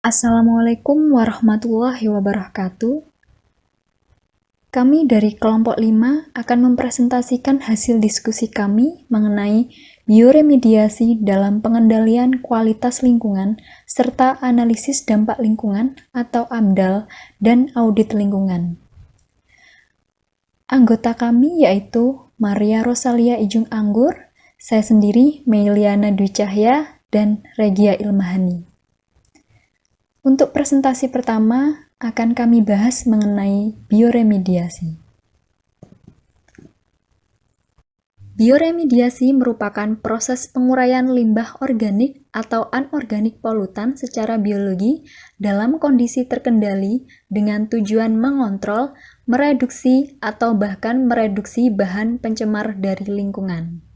Assalamualaikum warahmatullahi wabarakatuh. Kami dari kelompok 5 akan mempresentasikan hasil diskusi kami mengenai bioremediasi dalam pengendalian kualitas lingkungan serta analisis dampak lingkungan atau AMDAL dan audit lingkungan. Anggota kami yaitu Maria Rosalia Ijung Anggur, saya sendiri Meiliana Dwi Cahya, dan Regia Ilmahani. Untuk presentasi pertama, akan kami bahas mengenai bioremediasi. Bioremediasi merupakan proses penguraian limbah organik atau anorganik polutan secara biologi dalam kondisi terkendali dengan tujuan mengontrol, mereduksi, atau bahkan mereduksi bahan pencemar dari lingkungan.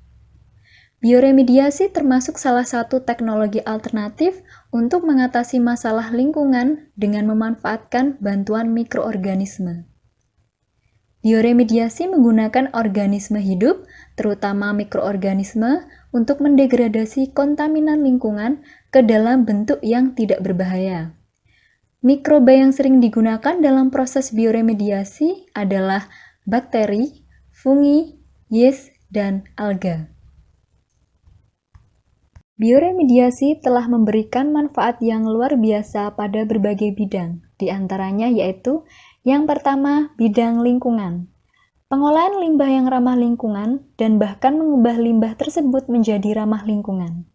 Bioremediasi termasuk salah satu teknologi alternatif untuk mengatasi masalah lingkungan dengan memanfaatkan bantuan mikroorganisme. Bioremediasi menggunakan organisme hidup, terutama mikroorganisme, untuk mendegradasi kontaminan lingkungan ke dalam bentuk yang tidak berbahaya. Mikroba yang sering digunakan dalam proses bioremediasi adalah bakteri, fungi, yeast, dan alga. Bioremediasi telah memberikan manfaat yang luar biasa pada berbagai bidang, di antaranya yaitu yang pertama, bidang lingkungan. Pengolahan limbah yang ramah lingkungan dan bahkan mengubah limbah tersebut menjadi ramah lingkungan.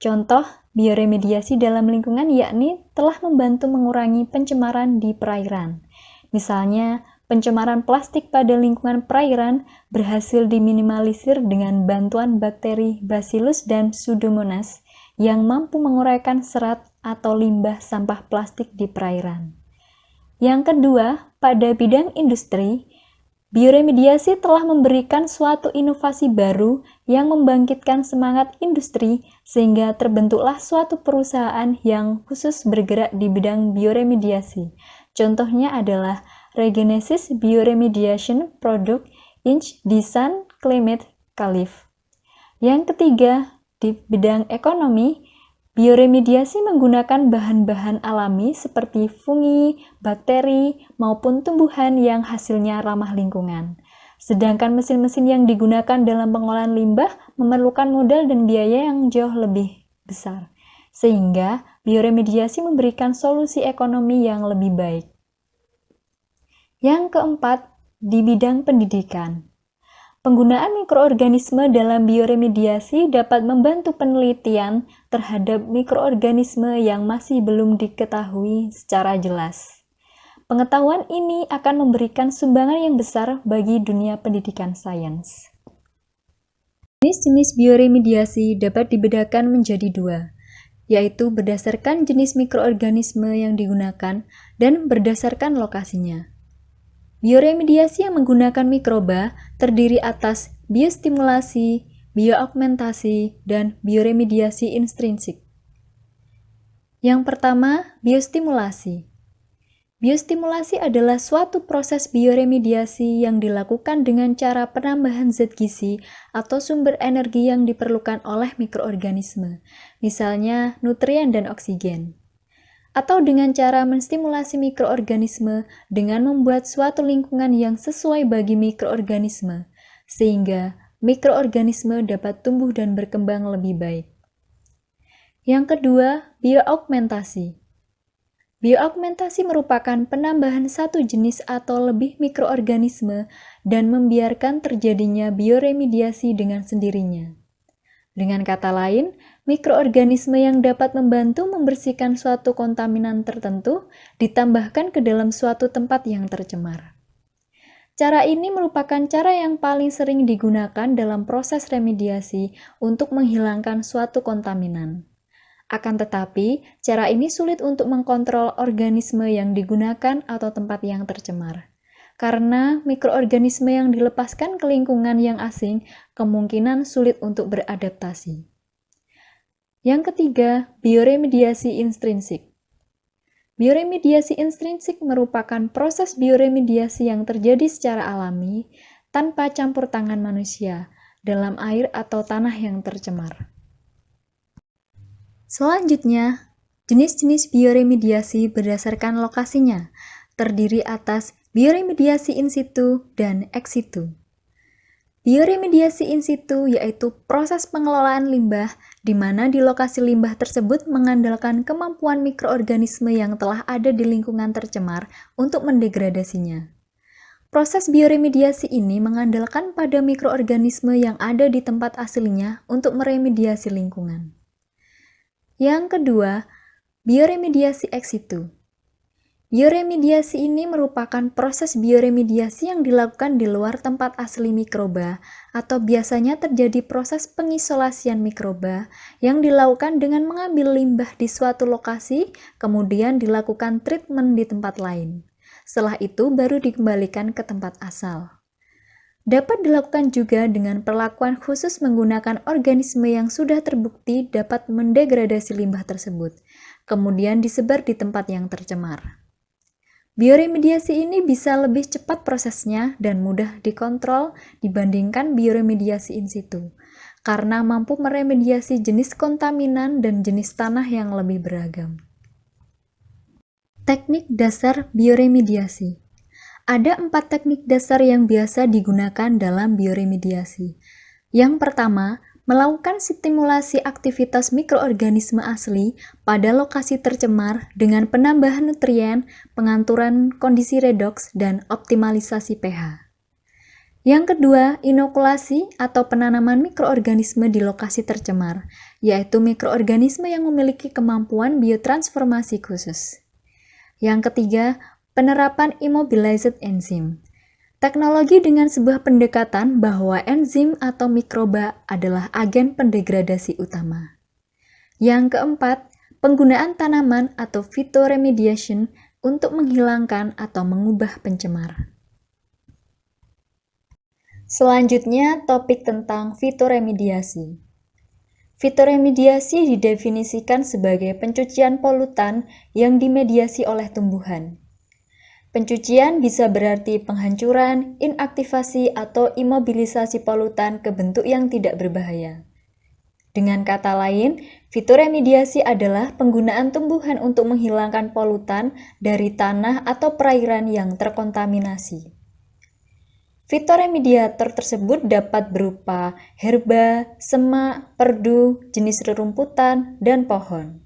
Contoh, bioremediasi dalam lingkungan yakni telah membantu mengurangi pencemaran di perairan. Misalnya, pencemaran plastik pada lingkungan perairan berhasil diminimalisir dengan bantuan bakteri Bacillus dan Pseudomonas yang mampu menguraikan serat atau limbah sampah plastik di perairan. Yang kedua, pada bidang industri, bioremediasi telah memberikan suatu inovasi baru yang membangkitkan semangat industri sehingga terbentuklah suatu perusahaan yang khusus bergerak di bidang bioremediasi. Contohnya adalah Regenesis Bioremediation Product Inc. di San Clemente, Calif. Yang ketiga, di bidang ekonomi, bioremediasi menggunakan bahan-bahan alami seperti fungi, bakteri, maupun tumbuhan yang hasilnya ramah lingkungan. Sedangkan mesin-mesin yang digunakan dalam pengolahan limbah memerlukan modal dan biaya yang jauh lebih besar. Sehingga bioremediasi memberikan solusi ekonomi yang lebih baik. Yang keempat, di bidang pendidikan. Penggunaan mikroorganisme dalam bioremediasi dapat membantu penelitian terhadap mikroorganisme yang masih belum diketahui secara jelas. Pengetahuan ini akan memberikan sumbangan yang besar bagi dunia pendidikan sains. Jenis-jenis bioremediasi dapat dibedakan menjadi dua, yaitu berdasarkan jenis mikroorganisme yang digunakan dan berdasarkan lokasinya. Bioremediasi yang menggunakan mikroba terdiri atas biostimulasi, bioaugmentasi, dan bioremediasi intrinsik. Yang pertama, biostimulasi. Biostimulasi adalah suatu proses bioremediasi yang dilakukan dengan cara penambahan zat gizi atau sumber energi yang diperlukan oleh mikroorganisme, misalnya nutrien dan oksigen. Atau dengan cara menstimulasi mikroorganisme dengan membuat suatu lingkungan yang sesuai bagi mikroorganisme, sehingga mikroorganisme dapat tumbuh dan berkembang lebih baik. Yang kedua, bioaugmentasi. Bioaugmentasi merupakan penambahan satu jenis atau lebih mikroorganisme dan membiarkan terjadinya bioremediasi dengan sendirinya. Dengan kata lain, mikroorganisme yang dapat membantu membersihkan suatu kontaminan tertentu ditambahkan ke dalam suatu tempat yang tercemar. Cara ini merupakan cara yang paling sering digunakan dalam proses remediasi untuk menghilangkan suatu kontaminan. Akan tetapi, cara ini sulit untuk mengkontrol organisme yang digunakan atau tempat yang tercemar. Karena mikroorganisme yang dilepaskan ke lingkungan yang asing kemungkinan sulit untuk beradaptasi. Yang ketiga, bioremediasi intrinsik. Bioremediasi intrinsik merupakan proses bioremediasi yang terjadi secara alami tanpa campur tangan manusia dalam air atau tanah yang tercemar. Selanjutnya, Jenis-jenis bioremediasi berdasarkan lokasinya, terdiri atas bioremediasi in situ dan ex situ. Bioremediasi in situ yaitu proses pengelolaan limbah di mana di lokasi limbah tersebut mengandalkan kemampuan mikroorganisme yang telah ada di lingkungan tercemar untuk mendegradasinya. Proses bioremediasi ini mengandalkan pada mikroorganisme yang ada di tempat aslinya untuk meremediasi lingkungan. Yang kedua, bioremediasi ex situ. Bioremediasi ini merupakan proses bioremediasi yang dilakukan di luar tempat asli mikroba atau biasanya terjadi proses pengisolasian mikroba yang dilakukan dengan mengambil limbah di suatu lokasi kemudian dilakukan treatment di tempat lain. Setelah itu baru dikembalikan ke tempat asal. Dapat dilakukan juga dengan perlakuan khusus menggunakan organisme yang sudah terbukti dapat mendegradasi limbah tersebut, kemudian disebar di tempat yang tercemar. Bioremediasi ini bisa lebih cepat prosesnya dan mudah dikontrol dibandingkan bioremediasi in situ, karena mampu meremediasi jenis kontaminan dan jenis tanah yang lebih beragam. Teknik dasar bioremediasi. Ada 4 teknik dasar yang biasa digunakan dalam bioremediasi. Yang pertama, melakukan stimulasi aktivitas mikroorganisme asli pada lokasi tercemar dengan penambahan nutrien, pengaturan kondisi redoks, dan optimalisasi pH. Yang kedua, inokulasi atau penanaman mikroorganisme di lokasi tercemar, yaitu mikroorganisme yang memiliki kemampuan biotransformasi khusus. Yang ketiga, penerapan immobilized enzim. Teknologi dengan sebuah pendekatan bahwa enzim atau mikroba adalah agen pendegradasi utama. Yang keempat, penggunaan tanaman atau phytoremediation untuk menghilangkan atau mengubah pencemar. Selanjutnya, topik tentang phytoremediasi. Phytoremediasi didefinisikan sebagai pencucian polutan yang dimediasi oleh tumbuhan. Pencucian bisa berarti penghancuran, inaktivasi, atau imobilisasi polutan ke bentuk yang tidak berbahaya. Dengan kata lain, phytoremediasi adalah penggunaan tumbuhan untuk menghilangkan polutan dari tanah atau perairan yang terkontaminasi. Phytoremediator tersebut dapat berupa herba, semak, perdu, jenis rerumputan, dan pohon.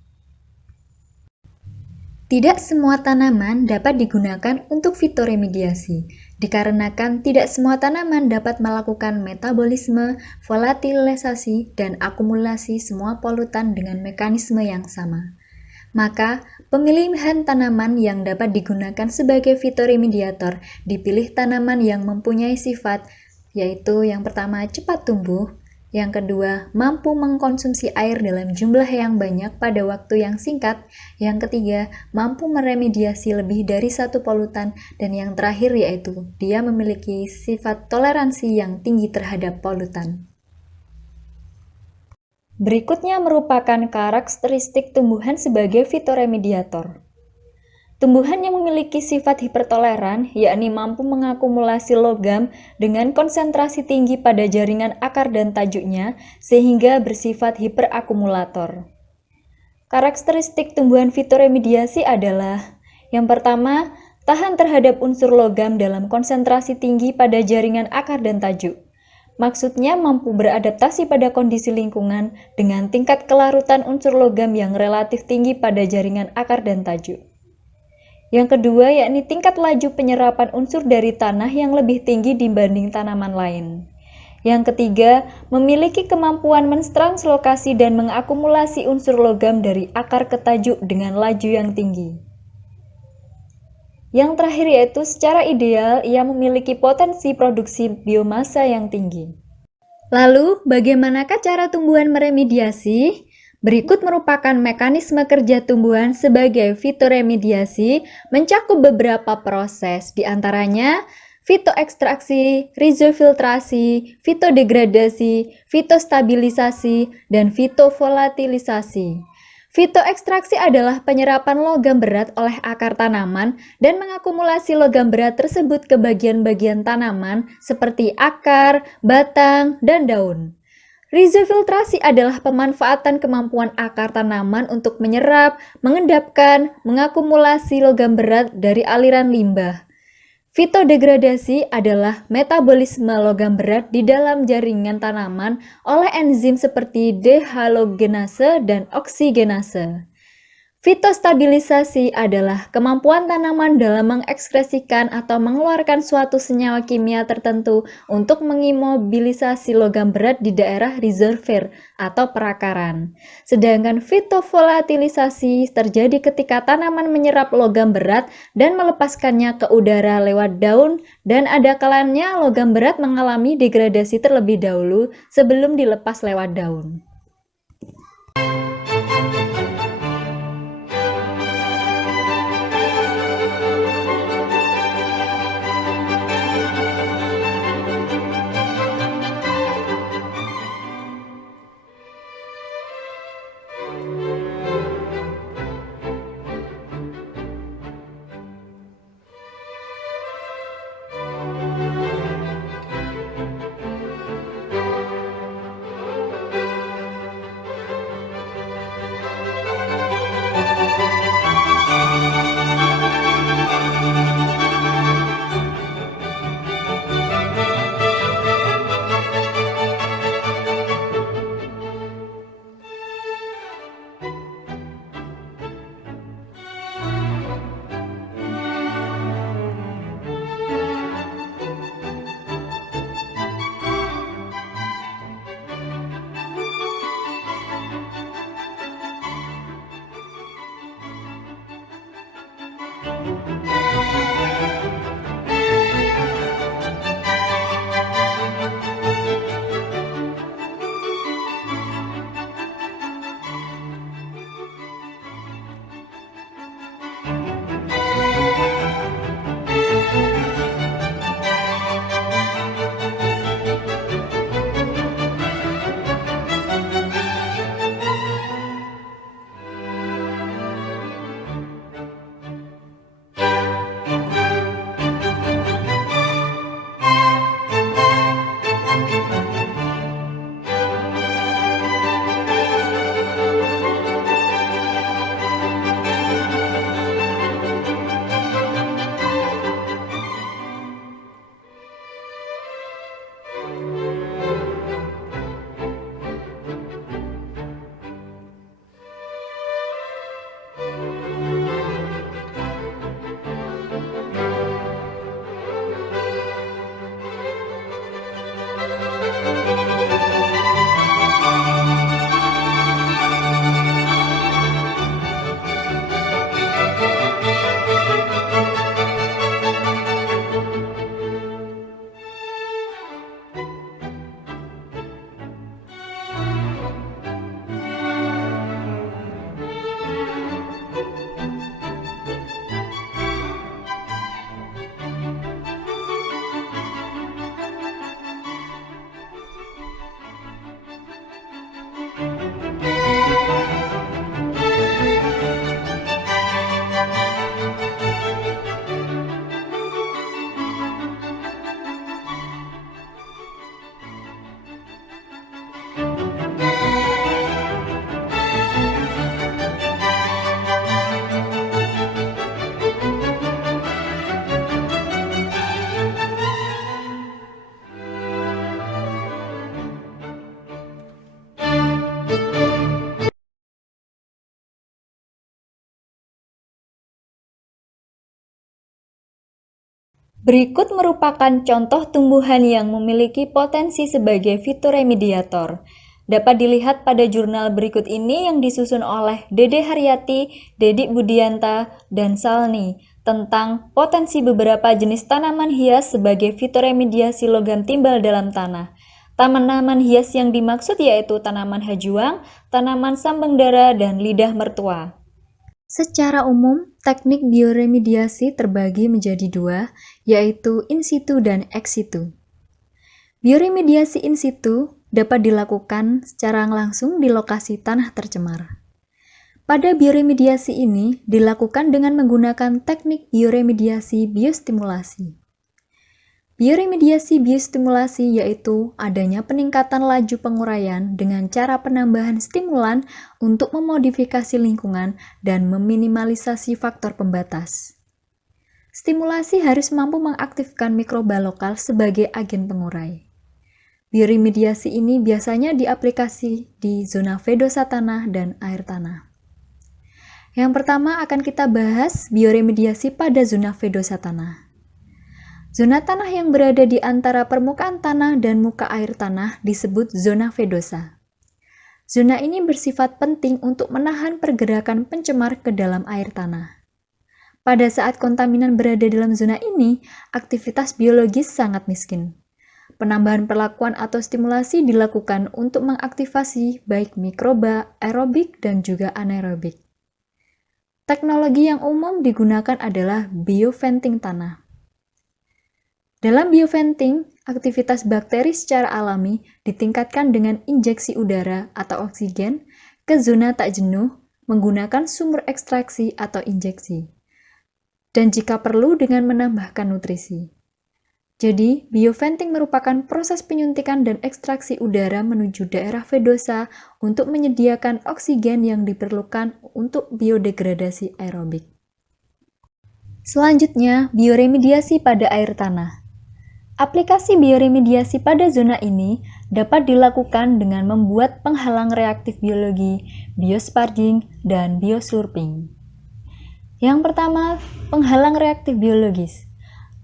Tidak semua tanaman dapat digunakan untuk phytoremediasi, dikarenakan tidak semua tanaman dapat melakukan metabolisme, volatilisasi, dan akumulasi semua polutan dengan mekanisme yang sama. Maka, pemilihan tanaman yang dapat digunakan sebagai phytoremediator dipilih tanaman yang mempunyai sifat, yaitu yang pertama cepat tumbuh, yang kedua, mampu mengkonsumsi air dalam jumlah yang banyak pada waktu yang singkat. Yang ketiga, mampu meremediasi lebih dari satu polutan. Dan yang terakhir yaitu, dia memiliki sifat toleransi yang tinggi terhadap polutan. Berikutnya merupakan karakteristik tumbuhan sebagai phytoremediator. Tumbuhan yang memiliki sifat hipertoleran, yakni mampu mengakumulasi logam dengan konsentrasi tinggi pada jaringan akar dan tajuknya, sehingga bersifat hiperakumulator. Karakteristik tumbuhan phytoremediasi adalah, yang pertama, tahan terhadap unsur logam dalam konsentrasi tinggi pada jaringan akar dan tajuk. Maksudnya mampu beradaptasi pada kondisi lingkungan dengan tingkat kelarutan unsur logam yang relatif tinggi pada jaringan akar dan tajuk. Yang kedua, yakni tingkat laju penyerapan unsur dari tanah yang lebih tinggi dibanding tanaman lain. Yang ketiga, memiliki kemampuan mentranslokasi dan mengakumulasi unsur logam dari akar ke tajuk dengan laju yang tinggi. Yang terakhir yaitu secara ideal, ia memiliki potensi produksi biomasa yang tinggi. Lalu, bagaimanakah cara tumbuhan meremediasi? Berikut merupakan mekanisme kerja tumbuhan sebagai phytoremediasi mencakup beberapa proses, diantaranya fitoekstraksi, rizofiltrasi, fitodegradasi, fitostabilisasi, dan fitovolatilisasi. Fitoekstraksi adalah penyerapan logam berat oleh akar tanaman dan mengakumulasi logam berat tersebut ke bagian-bagian tanaman seperti akar, batang, dan daun. Rizofiltrasi adalah pemanfaatan kemampuan akar tanaman untuk menyerap, mengendapkan, mengakumulasi logam berat dari aliran limbah. Fitodegradasi adalah metabolisme logam berat di dalam jaringan tanaman oleh enzim seperti dehalogenase dan oksigenase. Fitostabilisasi adalah kemampuan tanaman dalam mengekskresikan atau mengeluarkan suatu senyawa kimia tertentu untuk mengimobilisasi logam berat di daerah reservoir atau perakaran. Sedangkan fitovolatilisasi terjadi ketika tanaman menyerap logam berat dan melepaskannya ke udara lewat daun, dan ada kalanya logam berat mengalami degradasi terlebih dahulu sebelum dilepas lewat daun. Berikut merupakan contoh tumbuhan yang memiliki potensi sebagai fitoremediator. Dapat dilihat pada jurnal berikut ini yang disusun oleh Dede Haryati, Dedik Budianta, dan Salni tentang potensi beberapa jenis tanaman hias sebagai fitoremediasi logam timbal dalam tanah. Tanaman hias yang dimaksud yaitu tanaman hajuang, tanaman sambang dara, dan lidah mertua. Secara umum, teknik bioremediasi terbagi menjadi dua, yaitu in situ dan ex situ. Bioremediasi in situ dapat dilakukan secara langsung di lokasi tanah tercemar. Pada bioremediasi ini dilakukan dengan menggunakan teknik bioremediasi biostimulasi. Bioremediasi biostimulasi yaitu adanya peningkatan laju penguraian dengan cara penambahan stimulan untuk memodifikasi lingkungan dan meminimalisasi faktor pembatas. Stimulasi harus mampu mengaktifkan mikroba lokal sebagai agen pengurai. Bioremediasi ini biasanya diaplikasi di zona fedosa tanah dan air tanah. Yang pertama akan kita bahas bioremediasi pada zona fedosa tanah. Zona tanah yang berada di antara permukaan tanah dan muka air tanah disebut zona fedosa. Zona ini bersifat penting untuk menahan pergerakan pencemar ke dalam air tanah. Pada saat kontaminan berada dalam zona ini, aktivitas biologis sangat miskin. Penambahan perlakuan atau stimulasi dilakukan untuk mengaktifasi baik mikroba, aerobik, dan juga anaerobik. Teknologi yang umum digunakan adalah bioventing tanah. Dalam bioventing, aktivitas bakteri secara alami ditingkatkan dengan injeksi udara atau oksigen ke zona tak jenuh menggunakan sumber ekstraksi atau injeksi, dan jika perlu dengan menambahkan nutrisi. Jadi, bioventing merupakan proses penyuntikan dan ekstraksi udara menuju daerah fedosa untuk menyediakan oksigen yang diperlukan untuk biodegradasi aerobik. Selanjutnya, bioremediasi pada air tanah. Aplikasi bioremediasi pada zona ini dapat dilakukan dengan membuat penghalang reaktif biologi, biosparging, dan bioslurping. Yang pertama, penghalang reaktif biologis.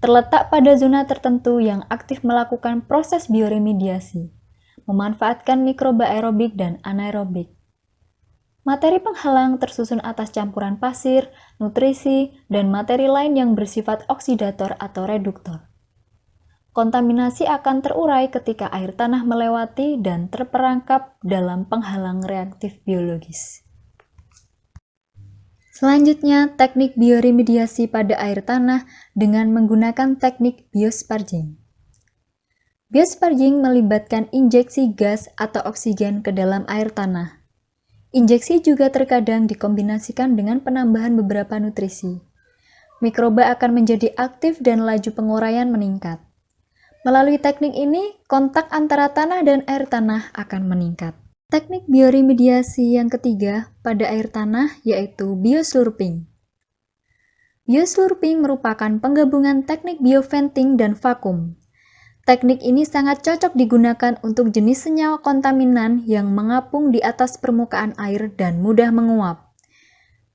Terletak pada zona tertentu yang aktif melakukan proses bioremediasi, memanfaatkan mikroba aerobik dan anaerobik. Materi penghalang tersusun atas campuran pasir, nutrisi, dan materi lain yang bersifat oksidator atau reduktor. Kontaminasi akan terurai ketika air tanah melewati dan terperangkap dalam penghalang reaktif biologis. Selanjutnya, teknik bioremediasi pada air tanah dengan menggunakan teknik biosparging. Biosparging melibatkan injeksi gas atau oksigen ke dalam air tanah. Injeksi juga terkadang dikombinasikan dengan penambahan beberapa nutrisi. Mikroba akan menjadi aktif dan laju penguraian meningkat. Melalui teknik ini, kontak antara tanah dan air tanah akan meningkat. Teknik bioremediasi yang ketiga pada air tanah yaitu bioslurping. Bioslurping merupakan penggabungan teknik bioventing dan vakum. Teknik ini sangat cocok digunakan untuk jenis senyawa kontaminan yang mengapung di atas permukaan air dan mudah menguap.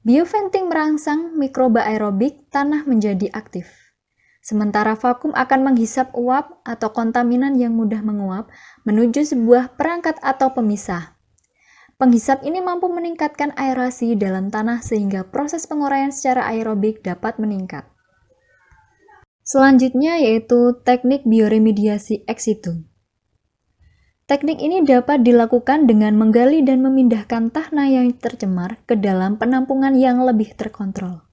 Bioventing merangsang mikroba aerobik tanah menjadi aktif. Sementara vakum akan menghisap uap atau kontaminan yang mudah menguap menuju sebuah perangkat atau pemisah. Penghisap ini mampu meningkatkan aerasi dalam tanah sehingga proses penguraian secara aerobik dapat meningkat. Selanjutnya yaitu teknik bioremediasi ex situ. Teknik ini dapat dilakukan dengan menggali dan memindahkan tanah yang tercemar ke dalam penampungan yang lebih terkontrol.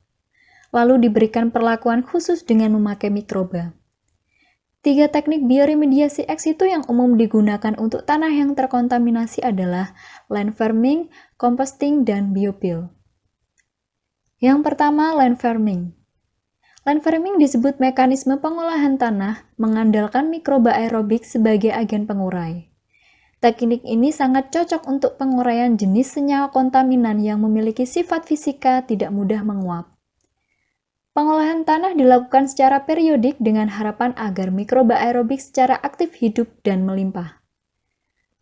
Lalu diberikan perlakuan khusus dengan memakai mikroba. 3 teknik bioremediasi ex situ yang umum digunakan untuk tanah yang terkontaminasi adalah land farming, composting, dan biopil. Yang pertama, land farming. Land farming disebut mekanisme pengolahan tanah mengandalkan mikroba aerobik sebagai agen pengurai. Teknik ini sangat cocok untuk penguraian jenis senyawa kontaminan yang memiliki sifat fisika tidak mudah menguap. Pengolahan tanah dilakukan secara periodik dengan harapan agar mikroba aerobik secara aktif hidup dan melimpah.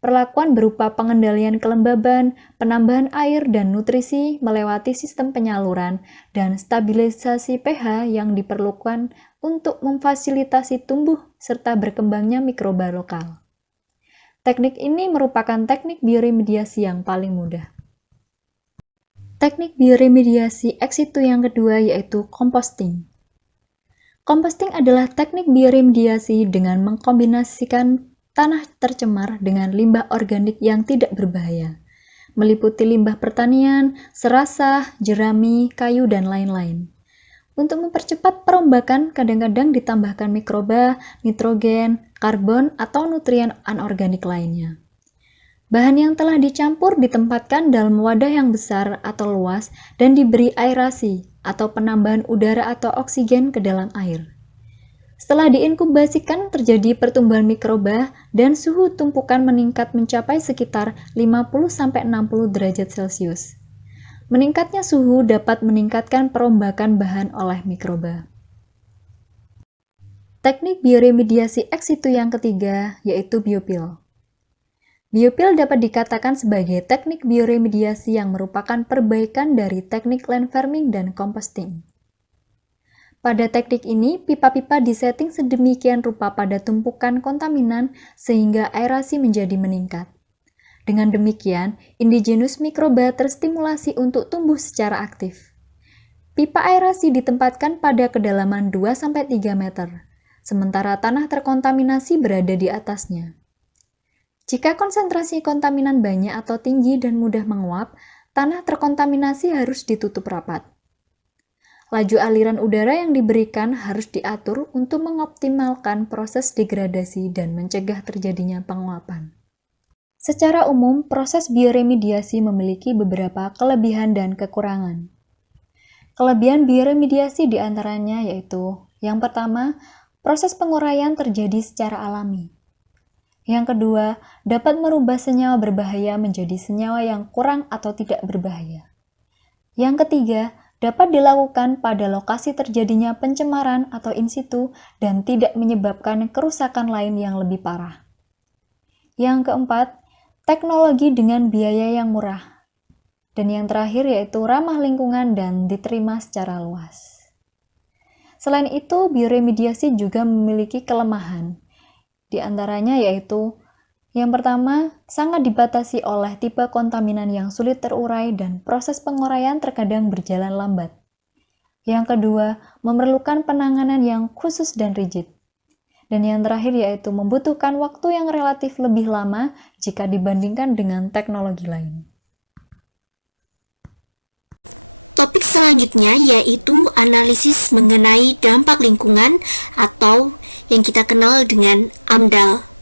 Perlakuan berupa pengendalian kelembaban, penambahan air dan nutrisi melewati sistem penyaluran, dan stabilisasi pH yang diperlukan untuk memfasilitasi tumbuh serta berkembangnya mikroba lokal. Teknik ini merupakan teknik bioremediasi yang paling mudah. Teknik bioremediasi ex situ yang kedua yaitu composting. Composting adalah teknik bioremediasi dengan mengkombinasikan tanah tercemar dengan limbah organik yang tidak berbahaya, meliputi limbah pertanian, serasah, jerami, kayu, dan lain-lain. Untuk mempercepat perombakan, kadang-kadang ditambahkan mikroba, nitrogen, karbon, atau nutrien anorganik lainnya. Bahan yang telah dicampur ditempatkan dalam wadah yang besar atau luas dan diberi aerasi atau penambahan udara atau oksigen ke dalam air. Setelah diinkubasikan, terjadi pertumbuhan mikroba dan suhu tumpukan meningkat mencapai sekitar 50-60 derajat Celcius. Meningkatnya suhu dapat meningkatkan perombakan bahan oleh mikroba. Teknik bioremediasi ex situ yang ketiga yaitu biopil. Biopil dapat dikatakan sebagai teknik bioremediasi yang merupakan perbaikan dari teknik land farming dan composting. Pada teknik ini, pipa-pipa disetting sedemikian rupa pada tumpukan kontaminan sehingga aerasi menjadi meningkat. Dengan demikian, indigenous mikroba terstimulasi untuk tumbuh secara aktif. Pipa aerasi ditempatkan pada kedalaman 2-3 meter, sementara tanah terkontaminasi berada di atasnya. Jika konsentrasi kontaminan banyak atau tinggi dan mudah menguap, tanah terkontaminasi harus ditutup rapat. Laju aliran udara yang diberikan harus diatur untuk mengoptimalkan proses degradasi dan mencegah terjadinya penguapan. Secara umum, proses bioremediasi memiliki beberapa kelebihan dan kekurangan. Kelebihan bioremediasi diantaranya yaitu, yang pertama, proses penguraian terjadi secara alami. Yang kedua, dapat merubah senyawa berbahaya menjadi senyawa yang kurang atau tidak berbahaya. Yang ketiga, dapat dilakukan pada lokasi terjadinya pencemaran atau in situ dan tidak menyebabkan kerusakan lain yang lebih parah. Yang keempat, teknologi dengan biaya yang murah. Dan yang terakhir yaitu ramah lingkungan dan diterima secara luas. Selain itu, bioremediasi juga memiliki kelemahan. Di antaranya yaitu yang pertama, sangat dibatasi oleh tipe kontaminan yang sulit terurai dan proses penguraian terkadang berjalan lambat. Yang kedua, memerlukan penanganan yang khusus dan rigid. Dan yang terakhir yaitu membutuhkan waktu yang relatif lebih lama jika dibandingkan dengan teknologi lain. Topik selanjutnya yaitu analisis mengenai dampak lingkungan atau yang kita kenal dengan AMDAL.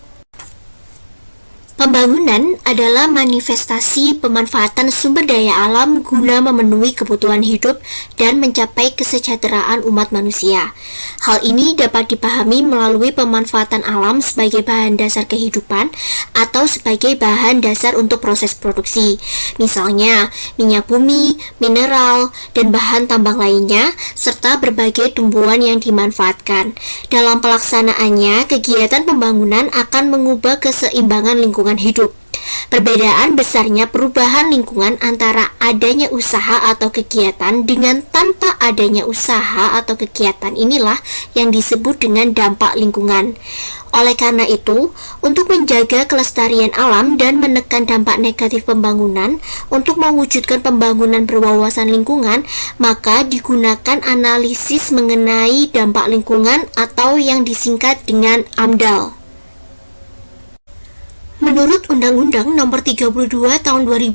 Pembangunan adalah manifestasi pemanfaatan sumber daya alam guna memenuhi kebutuhan hidup dan mencapai kesejahteraan umat manusia. Hal ini dapat dipahami melalui pemanfaatan alam sebagai bahan dasar kehidupan atau sebagai bahan dasar untuk proses produksi. Misalnya, minyak bumi, mineral, dan bahan tambang lainnya, serta berbagai tumbuhan yang dimanfaatkan. Dalam pelaksanaannya, kegiatan pembangunan akan mengubah keseimbangan lingkungan hidup. Perbedaan besarnya perubahan lingkungan antara adanya usaha atau kegiatan dengan tanpa adanya usaha atau kegiatan inilah yang disebut dengan dampak lingkungan. Oleh karena itu, untuk menjaga kelestarian alam dan menekan dampak negatif pembangunan, untuk mewujudkan pembangunan berwawasan lingkungan, maka digunakan analisis mengenai dampak lingkungan atau yang disingkat dengan AMDAL. Menurut Undang-Undang Nomor 32 Tahun 2009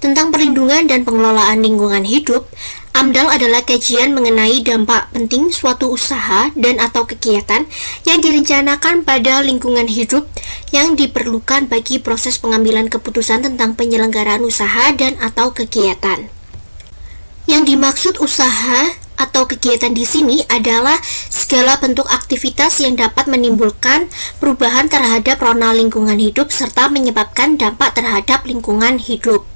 tentang Perlindungan dan Pengelolaan Lingkungan Hidup, AMDAL adalah kajian mengenai dampak penting suatu usaha dan atau kegiatan yang direncanakan pada lingkungan hidup yang diperlukan bagi proses pengambilan keputusan tentang penyelenggaraan usaha dan atau kegiatan. Yang dimaksud usaha atau kegiatan di sini adalah segala bentuk aktivitas yang dapat menimbulkan perubahan terhadap rona lingkungan hidup serta menyebabkan dampak terhadap lingkungan hidup.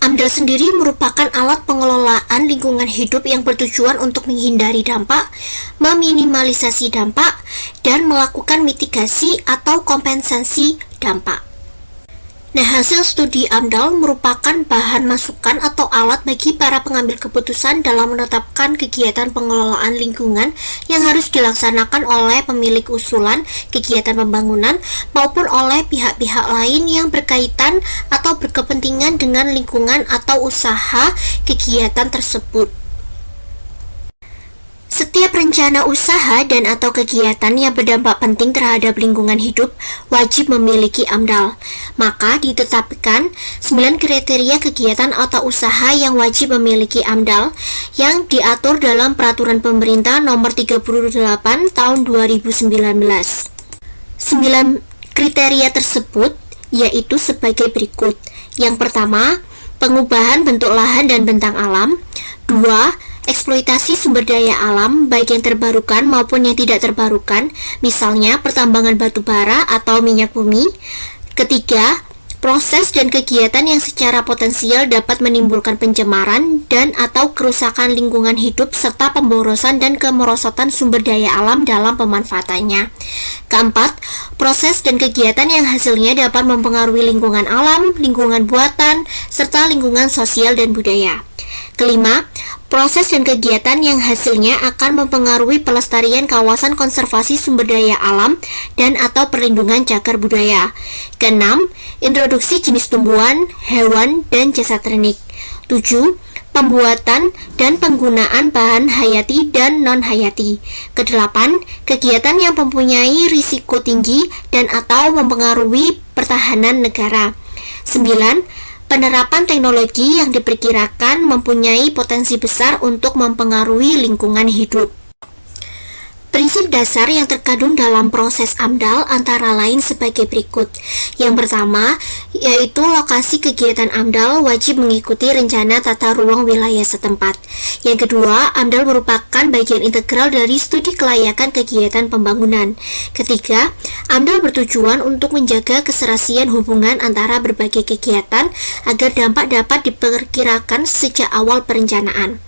AMDAL sendiri merupakan alat pengelolaan lingkungan hidup yang bertujuan untuk menghindari dampak, meminimalisasi dampak, dan melakukan mitigasi atau kompensasi dampak. Nah, hasil studi AMDAL merupakan bahan masukan atau alat bagi para pengambil keputusan dalam menetapkan kegiatan pengelolaan lingkungan yang harus dilaksanakan oleh pemilik usulan kegiatan pembangunan maupun oleh pihak-pihak lain yang berkaitan atau berkepentingan dengan lingkungan atau usaha kegiatan tersebut. Setiap rencana usaha dan atau kegiatan yang berdampak penting terhadap lingkungan hidup wajib memiliki AMDAL. Maka ditetapkan 9 kriteria kegiatan atau usaha yang wajib memiliki AMDAL yang diatur dalam Peraturan Pemerintah Nomor 38 Tahun 2019. 9 kriteria tersebut yaitu sebagai berikut. Yang pertama, pengubahan bentuk lahan dan bentang alam. 2. eksploitasi sumber daya alam, baik yang terbarukan maupun yang tidak terbarukan, misalnya pertambangan batu bara atau minyak bumi. Ketiga, proses dan kegiatan yang secara potensial dapat menimbulkan pencemaran dan atau kerusakan lingkungan hidup serta pemborosan dan kemerosotan sumber daya alam dalam pemanfaatannya. Keempat, proses dan kegiatan yang hasilnya dapat mempengaruhi lingkungan alam, lingkungan buatan, serta lingkungan sosial dan budaya. Kelima, proses dan kegiatan yang hasilnya akan mempengaruhi pelestarian kawasan konservasi sumber daya alam dan atau perlindungan cagar budaya. Keenam, introduksi jenis tumbuhan, hewan, dan jasa ternik. 7. Pembuatan dan penggunaan bahan hayati dan non-hayati. Kedelapan, kegiatan yang mempunyai risiko tinggi dan atau mempengaruhi pertahanan negara. 9. Penerapan teknologi yang diperkirakan mempunyai potensi besar untuk mempengaruhi lingkungan hidup. Prinsip dasar yang terkandung dalam proses AMDAL antara lain sebagai berikut. Yang pertama, yaitu lokasi kegiatan AMDAL wajib mengikuti rencana tata ruang wilayah setempat. Yang kedua, AMDAL merupakan bagian integral dari studi kelayakan kegiatan pembangunan. Ketiga, AMDAL bertujuan untuk menjaga keserasian hubungan antara berbagai kegiatan agar dampak dapat diperkirakan sejak awal perencanaan.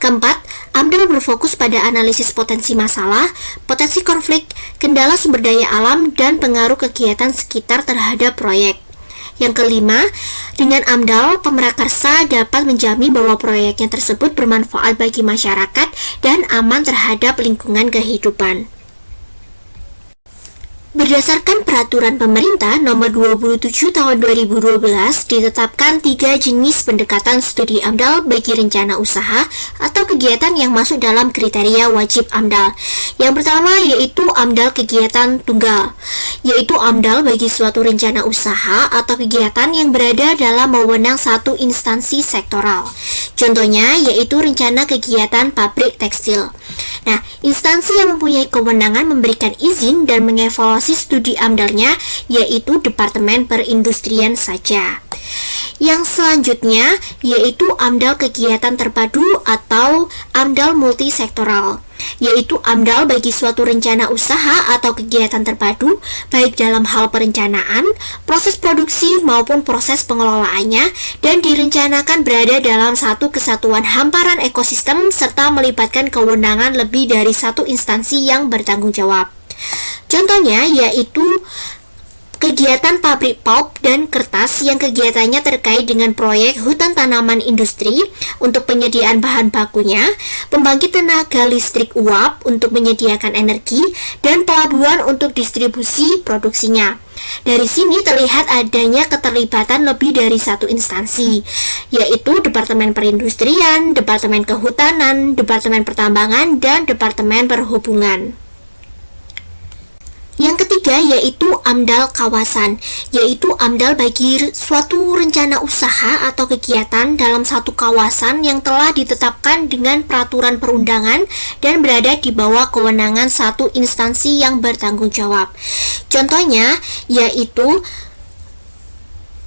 Keempat, AMDAL berfokus pada analisis potensi masalah, potensi konflik, kendala sumber daya alam, dan pengaruh kegiatan sekitar terhadap proyek. Yang kelima, dengan AMDAL, pemrakarsa dapat menjamin bahwa proyeknya tersebut bermanfaat bagi masyarakat dan aman terhadap lingkungan kehidupan. Berdasarkan peraturan pemerintah nomor 27 tahun 2012 ditetapkan 3 jenis pendekatan studi AMDAL bagi rencana usaha atau kegiatan yang masuk dalam kriteria wajib AMDAL. Yang pertama yaitu AMDAL kegiatan tunggal, yaitu AMDAL bagi suatu rencana usaha atau kegiatan yang berada dalam wewenang satu instansi sektoral. Contohnya yaitu rencana kegiatan pabrik tekstil. Nah, instansi yang mempunyai kewenangan memberikan izin dan mengevaluasi studi AMDAL-nya yaitu Departemen Perindustrian saja. Yang selanjutnya yaitu AMDAL kegiatan terpadu atau AMDAL multisektoral, yaitu AMDAL bagi suatu rencana usaha atau kegiatan terpadu baik dalam hal perencanaan, proses produksi maupun proses pengelolaannya dan direncanakan berada dalam satu kesatuan hamparan ekosistem serta melibatkan kewenangan lebih dari satu instansi yang bertanggung jawab. Contohnya yaitu kegiatan pabrik pulp dan kertas yang kegiatannya terkait dengan proyek hutan tanaman industri untuk penyediaan bahan bakunya, pembangkit tenaga listrik uap untuk menyediakan energi, dan pelabuhan untuk distribusi produksinya. Dari sini terlihat adanya keterlibatan lebih dari satu instansi, yaitu Departemen Perindustrian, Departemen Kehutanan, Departemen Pertambangan, dan Departemen Perhubungan. Yang ketiga yaitu AMDAL kawasan, yaitu AMDAL bagi suatu rencana usaha atau kegiatan dalam satu kawasan yang telah ditetapkan dengan peraturan perundangan dan berada di bawah kewenangan satu instansi yang bertanggung jawab. Contohnya yaitu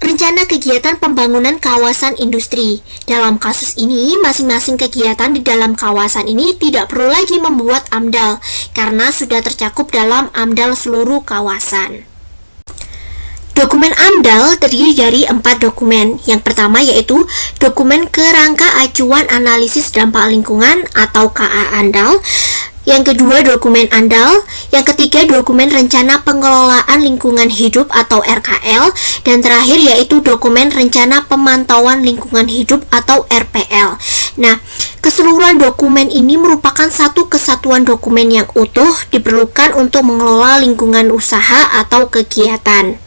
rencana kegiatan pembangunan kawasan industri. Dalam kasus ini, masing-masing kegiatan di dalam kawasan ini tidak perlu lagi membuat AMDAL karena sudah tercakup dalam AMDAL seluruh kawasan. Dokumen AMDAL terdiri dari 4 dokumen. Yang pertama yaitu dokumen kerangka acuan analisis dampak lingkungan atau KA AMDAL. Yang kedua dokumen AMDAL, yang ketiga dokumen rencana pengelolaan lingkungan hidup atau RKL, dan terakhir yaitu dokumen rencana pemantauan lingkungan hidup atau RPL. Nah, keseluruhan dokumen ini merupakan satu kesatuan dokumen yang utuh diperlukan untuk mengelola lingkungan usaha atau kegiatan.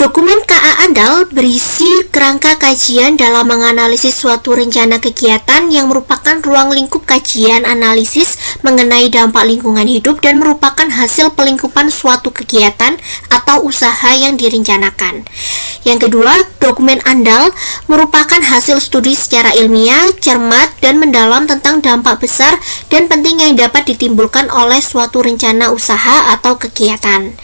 Dokumen KA AMDAL berisi kerangka kajian dalam menganalisis suatu rencana kegiatan yang merupakan ruang lingkup kajian analisis mengenai dampak lingkungan hidup dan merupakan hasil pelingkupan suatu kegiatan atau usaha yang direncanakan. Yang kedua, dokumen AMDAL merupakan hasil studi secara ilmiah, cermat, dan mendalam tentang dampak besar dan penting yang dapat ditimbulkan oleh suatu rencana usaha atau kegiatan.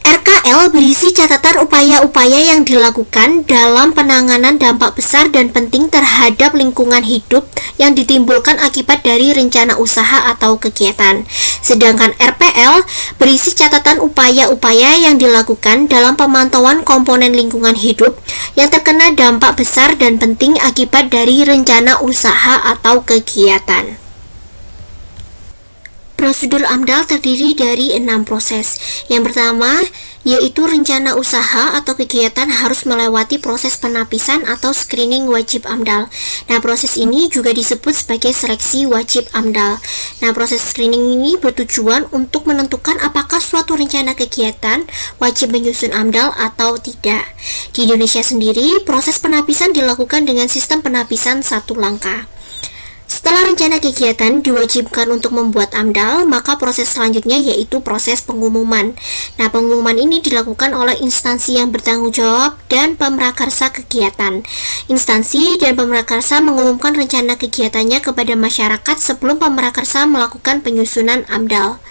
RKL berisi catatan upaya-upaya yang dilakukan dalam penanganan dampak besar dan penting terhadap lingkungan hidup yang ditimbulkan akibat dari rencana usaha atau kegiatan. Sedangkan RPL berisi catatan upaya-upaya yang dilakukan dalam pemantauan komponen lingkungan hidup yang terkena dampak besar dan penting akibat dari rencana usaha atau kegiatan. Prosedur AMDAL terdiri dari 6 proses. Yang pertama, yaitu rencana usaha atau kegiatan harus melewati proses penapisan atau screening wajib AMDAL. Nah, proses ini juga disebut sebagai seleksi wajib AMDAL. Nah, proses screening ini bertujuan untuk menentukan apakah suatu rencana kegiatan wajib menyusun AMDAL atau tidak. Di Indonesia sendiri, proses penapisan dilakukan dengan sistem penapisan satu langkah. Setelah rencana kegiatan diwajibkan untuk membuat AMDAL, maka proses selanjutnya yaitu proses pengumuman. Nah, pengumuman ini dilakukan oleh instansi yang bertanggung jawab dan pemrakarsa kegiatan. Instansi dan pemrakarsa mengumumkan rencana kegiatannya kepada masyarakat sebelum pemrakarsa melakukan penyusunan AMDAL.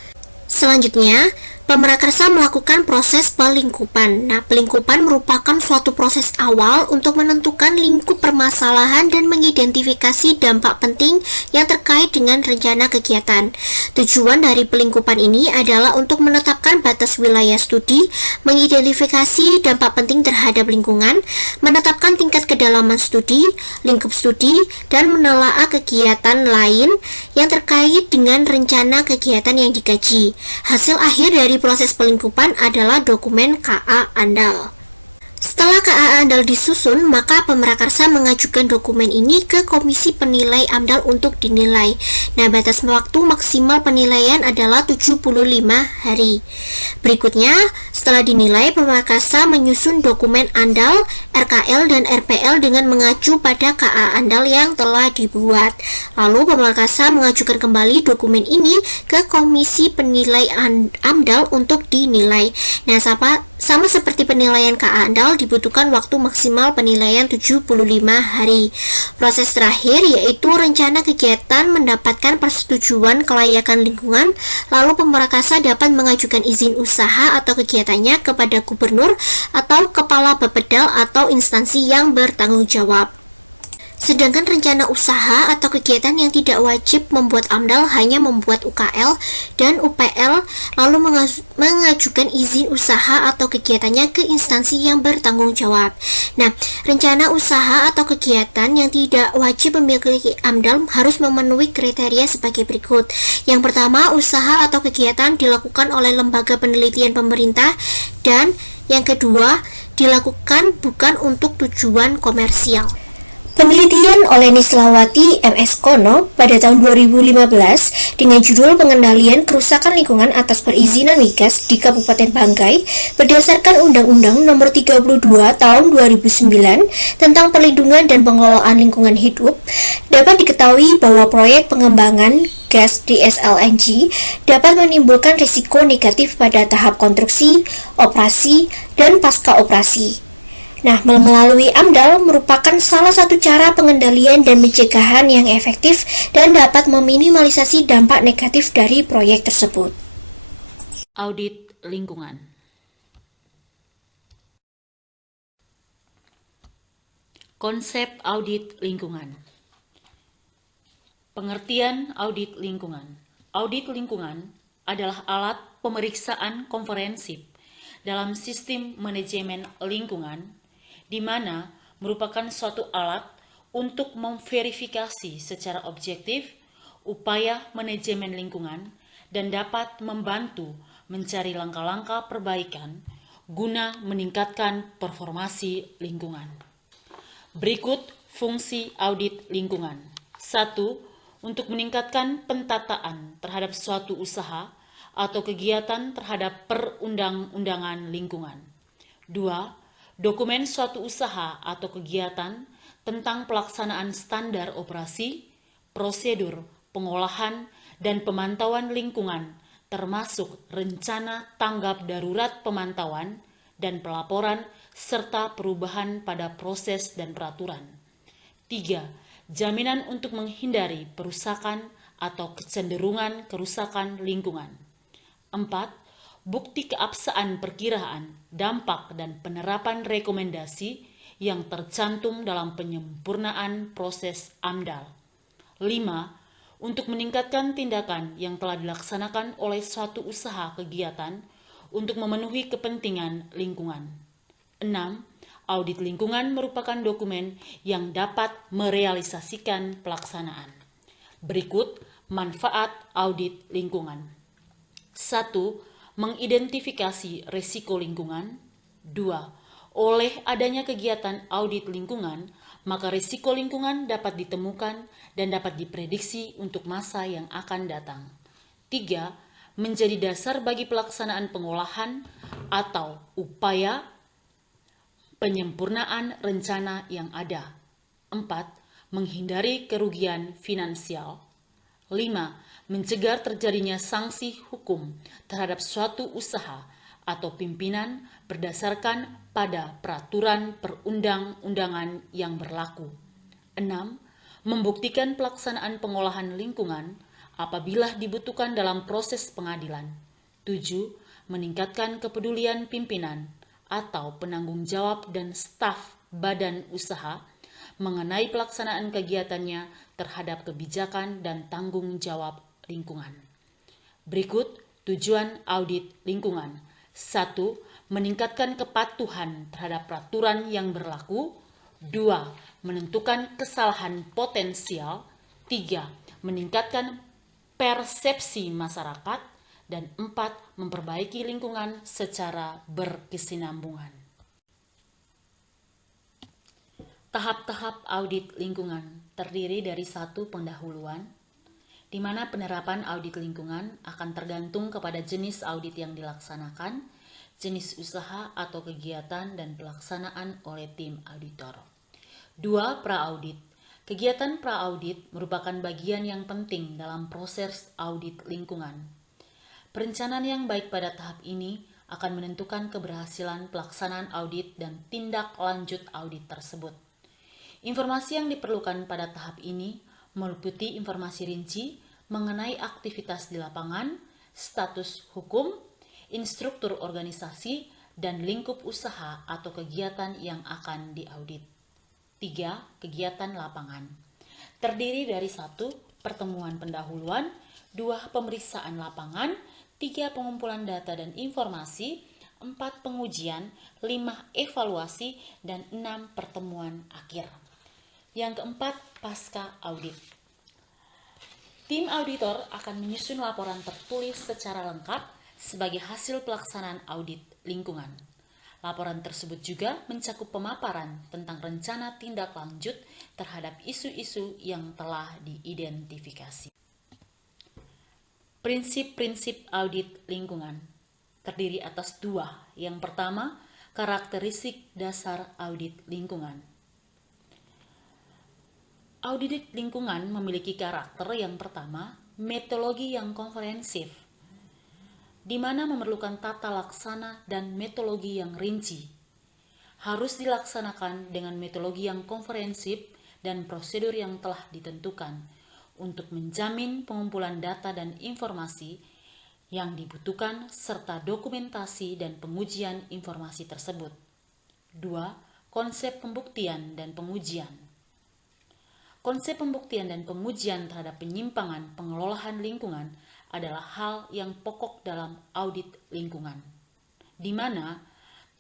Selanjutnya, pemrakarsa melakukan proses pelingkupan. Nah, pelingkupan merupakan suatu proses awal untuk menentukan lingkup permasalahan dan mengidentifikasi dampak penting yang terkait dengan rencana kegiatan. Tujuan dari pelingkupan ini adalah untuk menetapkan batas wilayah studi, mengidentifikasi dampak penting terhadap lingkungan, menetapkan tingkat kedalaman studi, lingkup studi, dan menelaah kegiatan lain yang terkait dengan rencana kegiatan yang digaji. Hasil akhir dari proses pelingkupan adalah dokumen KA AMDAL. Setelah KA AMDAL disusun, maka pemrakarsa mengajukan dokumen ini ke Komisi Penilai AMDAL untuk dinilai. Nah, batas waktu maksimal penilaian adalah 75 hari. Berikutnya, setelah dinilai, pemrakarsa menyusun dokumen AMDAL, RKL, dan RPL dengan mengacu pada KA AMDAL yang telah dibuat. Lalu, pemrakarsa mengajukan kembali dokumen ini ke Komisi Penilai AMDAL untuk dinilai. Nah, sama seperti penilaian KA AMDAL, dibutuhkan waktu maksimal penilaian 75 hari. Proses terakhir yaitu rencana kegiatan mendapatkan persetujuan kelayakan lingkungan, lalu pemrakarsa dapat mengajukan izin usaha atau kegiatannya kepada gubernur atau kepala Bapedal atau instansi yang bertanggung jawab. Sedangkan rencana usaha atau kegiatan yang tidak wajib membuat AMDAL hanya membuat UKL dan UPL, lalu mengajukan izin usaha atau kegiatannya ke instansi yang bertanggung jawab. Nah, rencana usaha atau kegiatan yang tidak wajib memiliki AMDAL harus memenuhi kriteria sebagai berikut. Yang pertama, usaha atau kegiatan dilakukan oleh lembaga penelitian pemerintah, dan yang kedua, dilakukan bukan untuk tujuan komersial. Penelitian oleh Nislawati MS Kono pada tahun 2015 dengan judul Pengendalian Kerusakan Lingkungan atas Perizinan Migas di Kabupaten Bangkai berdasarkan Undang-Undang Nomor 32 Tahun 2009 tentang Perlindungan dan Pengelolaan Lingkungan Hidup, dapat diketahui bahwa proyek pengembangan gas di SLNG dapat menimbulkan risiko negatif pada tahap konstruksi, operasi, dan pasca operasi. Nah, melalui AMDAL merupakan salah satu cara pengendalian dan pencegahan yang efektif dan dapat meminimalisasi dampak negatif dari proyek tersebut. Audit lingkungan. Konsep audit lingkungan. Pengertian audit lingkungan. Audit lingkungan adalah alat pemeriksaan komprehensif dalam sistem manajemen lingkungan, di mana merupakan suatu alat untuk memverifikasi secara objektif upaya manajemen lingkungan dan dapat membantu mencari langkah-langkah perbaikan guna meningkatkan performasi lingkungan. Berikut fungsi audit lingkungan. 1. Untuk meningkatkan pentataan terhadap suatu usaha atau kegiatan terhadap perundang-undangan lingkungan. 2. Dokumen suatu usaha atau kegiatan tentang pelaksanaan standar operasi, prosedur, pengolahan, dan pemantauan lingkungan, termasuk rencana tanggap darurat pemantauan dan pelaporan, serta perubahan pada proses dan peraturan. 3. Jaminan untuk menghindari perusakan atau kecenderungan kerusakan lingkungan. 4. bukti keabsahan perkiraan, dampak, dan penerapan rekomendasi yang tercantum dalam penyempurnaan proses AMDAL. 5. Untuk meningkatkan tindakan yang telah dilaksanakan oleh suatu usaha kegiatan untuk memenuhi kepentingan lingkungan. 6. Audit lingkungan merupakan dokumen yang dapat merealisasikan pelaksanaan. Berikut manfaat audit lingkungan. 1. Mengidentifikasi risiko lingkungan. 2. Oleh adanya kegiatan audit lingkungan, maka risiko lingkungan dapat ditemukan dan dapat diprediksi untuk masa yang akan datang. 3. Menjadi dasar bagi pelaksanaan pengolahan atau upaya penyempurnaan rencana yang ada. 4. Menghindari kerugian finansial. 5. Mencegah terjadinya sanksi hukum terhadap suatu usaha atau pimpinan berdasarkan pada peraturan perundang-undangan yang berlaku. 6. Membuktikan pelaksanaan pengolahan lingkungan apabila dibutuhkan dalam proses pengadilan. 7. Meningkatkan kepedulian pimpinan atau penanggung jawab dan staf badan usaha mengenai pelaksanaan kegiatannya terhadap kebijakan dan tanggung jawab lingkungan. Berikut tujuan audit lingkungan. 1. Meningkatkan kepatuhan terhadap peraturan yang berlaku. 2. Menentukan kesalahan potensial. 3. Meningkatkan persepsi masyarakat. Dan 4. Memperbaiki lingkungan secara berkesinambungan. Tahap-tahap audit lingkungan terdiri dari 1. Pendahuluan, di mana penerapan audit lingkungan akan tergantung kepada jenis audit yang dilaksanakan, jenis usaha atau kegiatan, dan pelaksanaan oleh tim auditor. 2. Pra-audit. Kegiatan pra-audit merupakan bagian yang penting dalam proses audit lingkungan. Perencanaan yang baik pada tahap ini akan menentukan keberhasilan pelaksanaan audit dan tindak lanjut audit tersebut. Informasi yang diperlukan pada tahap ini meliputi informasi rinci mengenai aktivitas di lapangan, status hukum, instruktur organisasi, dan lingkup usaha atau kegiatan yang akan diaudit. 3. Kegiatan lapangan. Terdiri dari 1. Pertemuan pendahuluan, 2. Pemeriksaan lapangan, 3. Pengumpulan data dan informasi, 4. Pengujian, 5. Evaluasi, dan 6. Pertemuan akhir. Yang keempat, pasca audit. Tim auditor akan menyusun laporan tertulis secara lengkap sebagai hasil pelaksanaan audit lingkungan. Laporan tersebut juga mencakup pemaparan tentang rencana tindak lanjut terhadap isu-isu yang telah diidentifikasi. Prinsip-prinsip audit lingkungan terdiri atas 2. Yang pertama, karakteristik dasar audit lingkungan. Audit lingkungan memiliki karakter yang pertama, metodologi yang komprehensif, di mana memerlukan tata laksana dan metodologi yang rinci. Harus dilaksanakan dengan metodologi yang komprehensif dan prosedur yang telah ditentukan untuk menjamin pengumpulan data dan informasi yang dibutuhkan serta dokumentasi dan pengujian informasi tersebut. 2. Konsep pembuktian dan pengujian. Konsep pembuktian dan pengujian terhadap penyimpangan pengelolaan lingkungan adalah hal yang pokok dalam audit lingkungan, di mana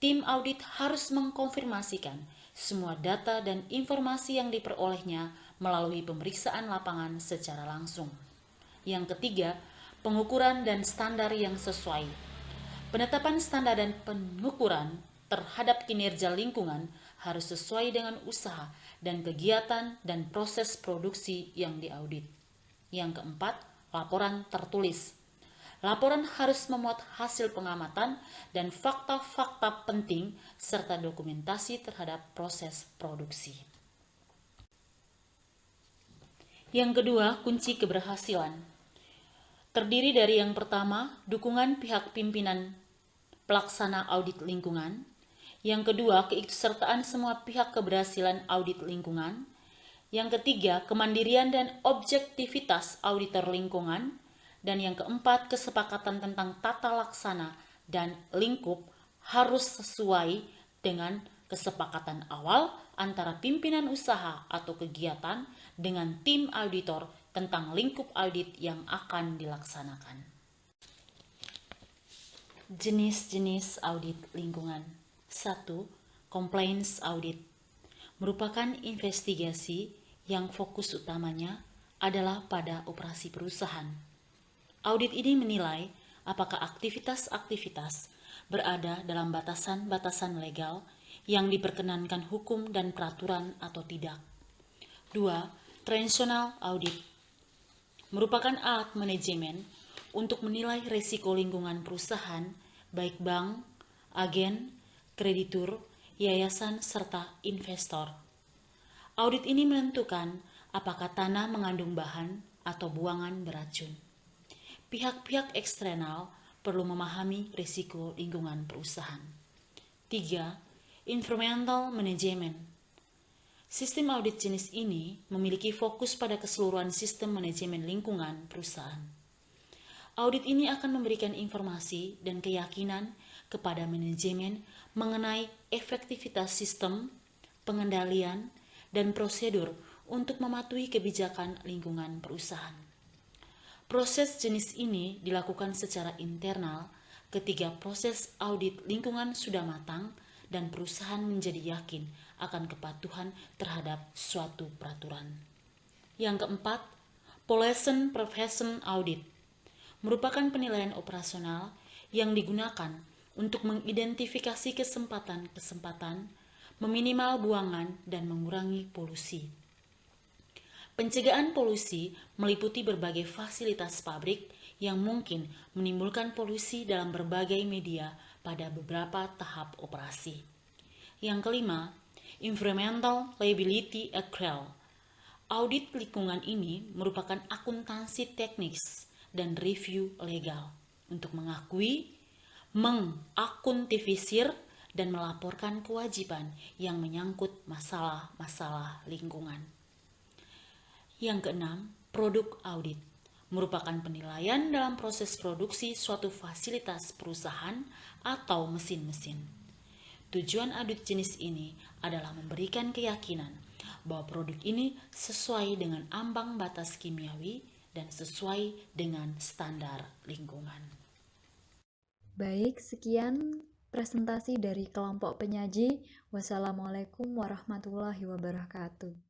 tim audit harus mengkonfirmasikan semua data dan informasi yang diperolehnya melalui pemeriksaan lapangan secara langsung. Yang ketiga, pengukuran dan standar yang sesuai. Penetapan standar dan pengukuran terhadap kinerja lingkungan harus sesuai dengan usaha dan kegiatan dan proses produksi yang diaudit. Yang keempat, laporan tertulis. Laporan harus memuat hasil pengamatan dan fakta-fakta penting serta dokumentasi terhadap proses produksi. Yang kedua, kunci keberhasilan. Terdiri dari yang pertama, dukungan pihak pimpinan pelaksana audit lingkungan. Yang kedua, keikutsertaan semua pihak keberhasilan audit lingkungan. Yang ketiga, kemandirian dan objektivitas auditor lingkungan. Dan yang keempat, kesepakatan tentang tata laksana dan lingkup harus sesuai dengan kesepakatan awal antara pimpinan usaha atau kegiatan dengan tim auditor tentang lingkup audit yang akan dilaksanakan. Jenis-jenis audit lingkungan. 1. Compliance audit merupakan investigasi yang fokus utamanya adalah pada operasi perusahaan. Audit ini menilai apakah aktivitas-aktivitas berada dalam batasan-batasan legal yang diperkenankan hukum dan peraturan atau tidak. 2. Transactional audit merupakan alat manajemen untuk menilai risiko lingkungan perusahaan, baik bank, agen, kreditur, yayasan, serta investor. Audit ini menentukan apakah tanah mengandung bahan atau buangan beracun. Pihak-pihak eksternal perlu memahami risiko lingkungan perusahaan. 3. Environmental management. Sistem audit jenis ini memiliki fokus pada keseluruhan sistem manajemen lingkungan perusahaan. Audit ini akan memberikan informasi dan keyakinan kepada manajemen mengenai efektivitas sistem, pengendalian, dan prosedur untuk mematuhi kebijakan lingkungan perusahaan. Proses jenis ini dilakukan secara internal ketika proses audit lingkungan sudah matang dan perusahaan menjadi yakin akan kepatuhan terhadap suatu peraturan. Yang keempat, Pollution Prevention Audit merupakan penilaian operasional yang digunakan untuk mengidentifikasi kesempatan-kesempatan, meminimal buangan, dan mengurangi polusi. Pencegahan polusi meliputi berbagai fasilitas pabrik yang mungkin menimbulkan polusi dalam berbagai media pada beberapa tahap operasi. Yang kelima, Environmental Liability Accrual. Audit lingkungan ini merupakan akuntansi teknis dan review legal untuk mengakui, mengakuntifisir, dan melaporkan kewajiban yang menyangkut masalah-masalah lingkungan. Yang keenam, produk audit merupakan penilaian dalam proses produksi suatu fasilitas perusahaan atau mesin-mesin. Tujuan audit jenis ini adalah memberikan keyakinan bahwa produk ini sesuai dengan ambang batas kimiawi dan sesuai dengan standar lingkungan. Baik, sekian presentasi dari kelompok penyaji. Wassalamualaikum warahmatullahi wabarakatuh.